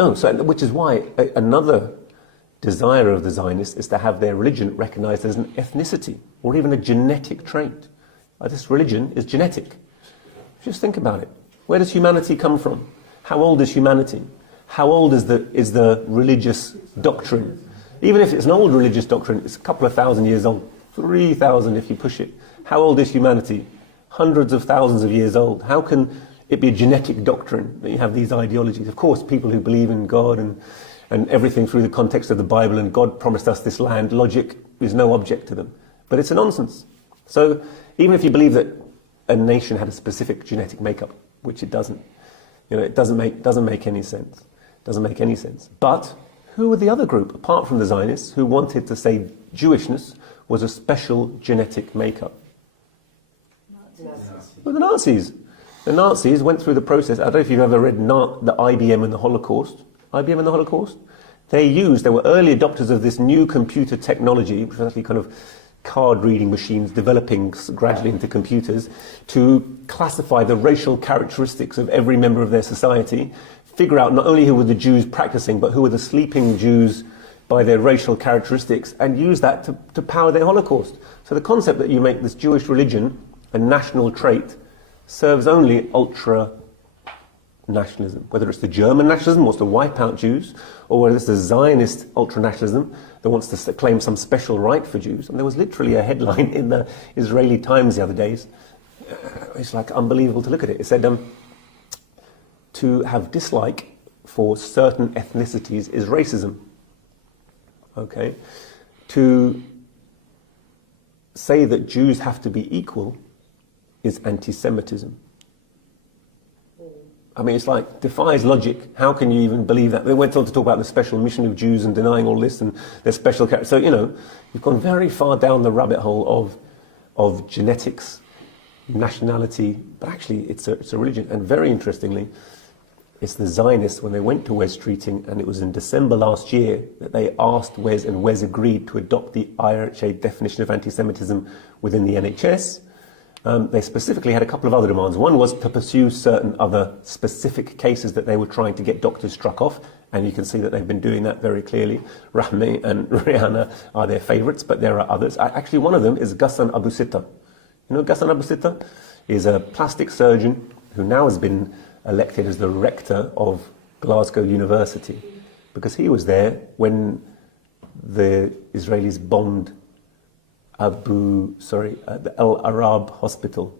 No, so which is why another desire of the Zionists is to have their religion recognized as an ethnicity or even a genetic trait. This religion is genetic. Just think about it. Where does humanity come from? How old is humanity? How old is the religious doctrine? Even if it's an old religious doctrine, it's a couple of thousand years old, 3,000 if you push it. How old is humanity? Hundreds of thousands of years old. How can it be a genetic doctrine that you have these ideologies? Of course, people who believe in God and everything through the context of the Bible and God promised us this land, logic is no object to them. But it's a nonsense. So even if you believe that a nation had a specific genetic makeup, which it doesn't, it doesn't make any sense. Doesn't make any sense. But who were the other group, apart from the Zionists, who wanted to say Jewishness was a special genetic makeup? Well, the Nazis. The Nazis went through the process. I don't know if you've ever read the IBM and the Holocaust. IBM and the Holocaust? They were early adopters of this new computer technology, which was actually kind of card reading machines developing gradually into computers, to classify the racial characteristics of every member of their society, figure out not only who were the Jews practicing, but who were the sleeping Jews by their racial characteristics, and use that to power their Holocaust. So the concept that you make this Jewish religion a national trait serves only ultra-nationalism. Whether it's the German nationalism, wants to wipe out Jews, or whether it's the Zionist ultra-nationalism that wants to claim some special right for Jews. And there was literally a headline in the Israeli Times the other days. It's like unbelievable to look at it. It said, to have dislike for certain ethnicities is racism. Okay? To say that Jews have to be equal is anti-Semitism. I mean, it's like, defies logic. How can you even believe that? They went on to talk about the special mission of Jews and denying all this and their special character. So, you've gone very far down the rabbit hole of genetics, nationality, but actually it's a religion. And very interestingly, it's the Zionists, when they went to Wes Streeting, and it was in December last year that they asked Wes, and Wes agreed to adopt the IHA definition of anti-Semitism within the NHS. They specifically had a couple of other demands. One was to pursue certain other specific cases that they were trying to get doctors struck off, and you can see that they've been doing that very clearly. Rahmi and Rihanna are their favourites, but there are others. Actually, one of them is Ghassan Abu Sitta. You know Ghassan Abu Sitta is a plastic surgeon who now has been elected as the rector of Glasgow University, because he was there when the Israelis bombed the Al Arab hospital,